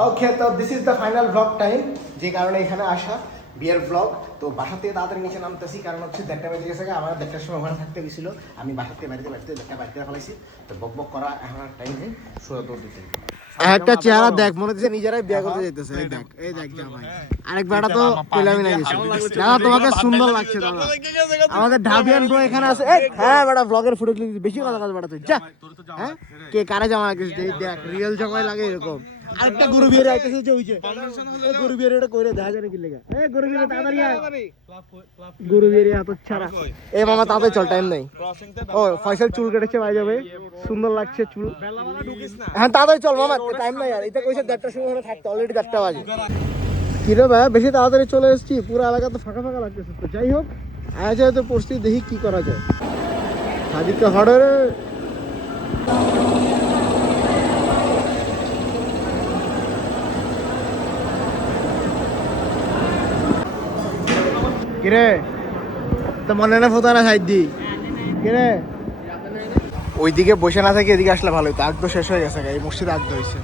ওকে, তো this is the final blog time, যে কারণে এখানে আসা বিয়ের ব্লগ। তো বাসা থেকে তাড়াতাড়ি নিচে নামতেছি, কারণ হচ্ছে 1টা বেজে গেছে। আমার 1টার সময় ওখানে থাকতে গেছিলো, আমি বাসা থেকে বাড়িতে 1টা বাড়িতে ফেলাইছি। তো বক বক করা এখন আর টাইম নেই, সোজা দৌড় দিতে। একটা চেহারা দেখ, মনে হচ্ছে নিজেরাই বিয়ে করতে যেতেছে। এই দেখ জামাই, আরেক বেটা তো পেলামি না গেছে। দাদা তোমাকে সুন্দর লাগছে দাদা। আমাদের ঢাবিয়ান ব্রো এখানে আছে। হ্যাঁ বেটা, ব্লগের ফুটেজ বেশি কথা বেটা, তুই যা। হ্যাঁ, কে কারে জামা লাগছে দেখ, রিয়েল জামাই লাগে এরকম। আরেকটা গরু বিয়ে আইতেছে, যে ওই যে গরু বিয়ে এটা কইরে দেখা যায় কি লাগা। গরু বিয়ে তাড়াতাড়ি আয়, গরু বিয়ে এত ছাড়া। মামা তাড়াতাড়ি চল, টাইম নাই। ও ফয়সাল চুল কেটেছে, ভাই যাবে, সুন্দর লাগছে চুল। হ্যাঁ তাড়াতাড়ি চল মামা, টাইম নাই আর। এটা কইছে 1টার সময় ওখানে থাকতে, অলরেডি 1টা বাজে। কি রে ভাই, বেশি তাড়াতাড়ি চলে এসেছি, পুরো এলাকা তো ফাঁকা ফাঁকা লাগতেছে। তো যাই হোক, আজ হয়তো পরিস্থিতি দেখি কি করা যায়। সাদিকা হড়ের কিরে, তো মনে না ফোতা না সাইড দি কিরে, ওইদিকে বসে না থাকে এদিকে আসলে ভালো হতো। আগদ শেষ হয়ে গেছে, এই মসজিদে আগদ হয়েছে।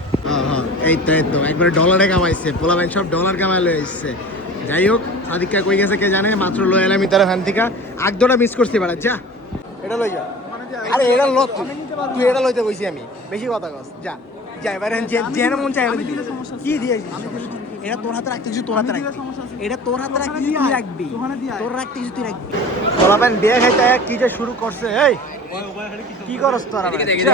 এই তো একবারে ডলারে কামাইছে, পোলাবেন সব ডলার কামাই লয়ে এসছে। যাই হোক, সাদিকা কই গেছে কে জানে, মাত্র লয়ে এলাম তার ফ্যান থেকে। আগদটা মিস করছি বেড়া, যা এটা লই যা। আরে এটা ল, তুই এটা লইতে কইছি আমি, বেশি কথা কস। যা যা এবারে যেন মন চাই কি দিয়েছিস। এটা তোর হাতে রাখতে কিছু, তোর হাতে রাখবি। এটা তোর হাতে রাখতে কিছু তুই রাখবি, তোর রাখতে কিছু তুই রাখবি। পোলাবেন বিয়ে খাইতে কি যে শুরু করছে। এই কি করছ তোরা?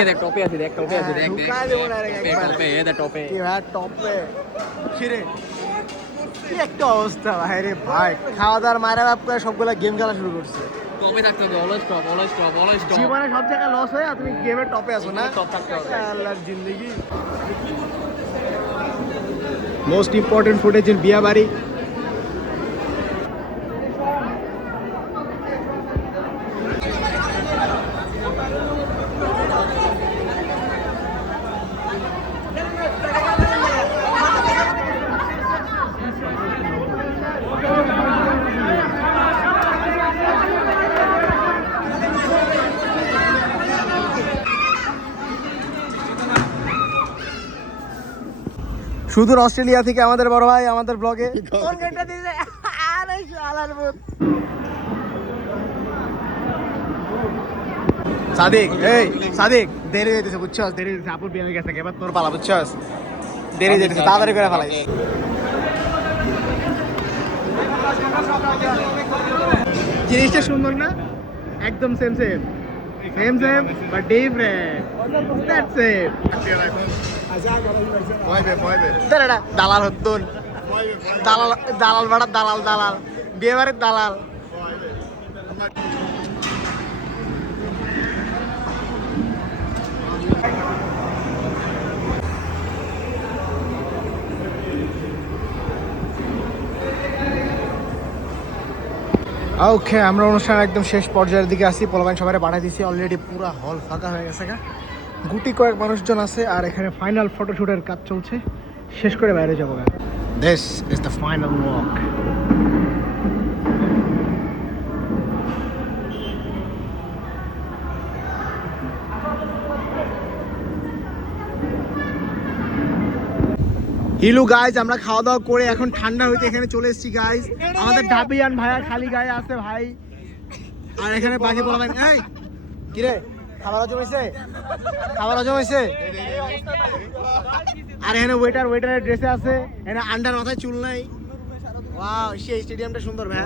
দেখ টপে আছে, দেখ টপে আছে, দেখ ঢুকাই দেব ডাইরেক্ট একবার। টপে এ দেখ টপে। কি ভাই টপে খিরে, কি একটা অবস্থা ভাই রে ভাই। খাওয়া দাওয়ার মায়েরা বাপ করে সবগুলা গেম খেলা শুরু করছে। টপে থাকতে হবে, always top, always top, always top. জীবনে সব জায়গায় লস হয়, আর তুমি গেমের টপে আছো না? টপ থাকতে হবে। আল্লাহর জিন্দেগি। মোস্ট ইম্পর্টেন্ট ফুটেজ ইন বিয়া বাড়ি। সুদূর অস্ট্রেলিয়া থেকে আমাদের বড় ভাই আমাদের ব্লগে কোন গেটটা দিছে। আরে শালার ভূত সাদিক, এই সাদিক দেরি হইতেছে বুঝছস, দেরি হইতেছে। আপুর বিয়ে হয়ে গেছে, এবার তোর পালা বুঝছস, দেরি হইতেছে, তাড়াতাড়ি করে ফেলাই। জিনিসটা সুন্দর না? একদম same same same same but different, that's it. দালাল হতুন, দালাল দালাল বাড়া, দালাল দালাল বিয়ে বাড়ির দালাল। ওকে, আমরা অনুষ্ঠান একদম শেষ পর্যায়ের দিকে আসি। পোলাপাইন সবাই পাঠিয়ে দিছি অলরেডি, পুরো হল ফাঁকা হয়ে গেছে। গুটি কয়েক মানুষজন আছে, আর এখানে ফাইনাল ফটোশুটের কাজ চলছে। শেষ করে বাইরে যাবো। This is the final walk. হিলু guys, আমরা খাওয়া দাওয়া করে এখন ঠান্ডা হইতে এখানে চলে এসেছি গাইজ। আমাদের ঢাবিয়ান ভাইয়া খালি গায়ে আছে ভাই, আর এখানে বাকি পোলাপাইন। এই কিরে, খাবার হজম হয়েছে? খাবার হজম হয়েছে? আর এখানে ওয়েটারের ড্রেসে আছে, এখানে আন্ডার মাথায় চুল নাই। ওয়াও, সেই স্টেডিয়ামটা সুন্দর ভাই।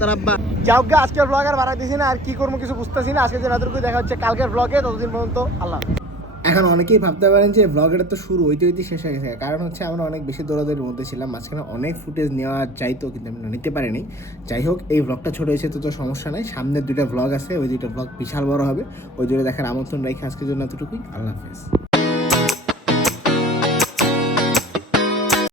তারাব্বা যাও গা, আজকের ব্লগ আর বাড়াই দিছি না, আর কি করবো কিছু বুঝতেছি না। আজকে যে রাতটুকু দেখা হচ্ছে কালকের ব্লগে, ততদিন পর্যন্ত আল্লাহ। এখন অনেকেই ভাবতে পারেন যে ব্লগের তো শুরু হইতে হইতে শেষ হয়ে গেছে, কারণ হচ্ছে আমরা অনেক বেশি দৌড়াদৌড়ির মধ্যে ছিলাম। মাঝখানে অনেক ফুটেজ নেওয়া চাইতো, কিন্তু আমরা নিতে পারিনি। যাই হোক, এই ব্লগটা ছোট হয়েছে তো সমস্যা নাই। সামনের 2টা ব্লগ আছে, ওই 2টা ব্লগ বিশাল বড় হবে। ওই 2টা দেখার আমন্ত্রণ রেখে আজকের জন্য এতটুকুই। আল্লাহ হাফেজ।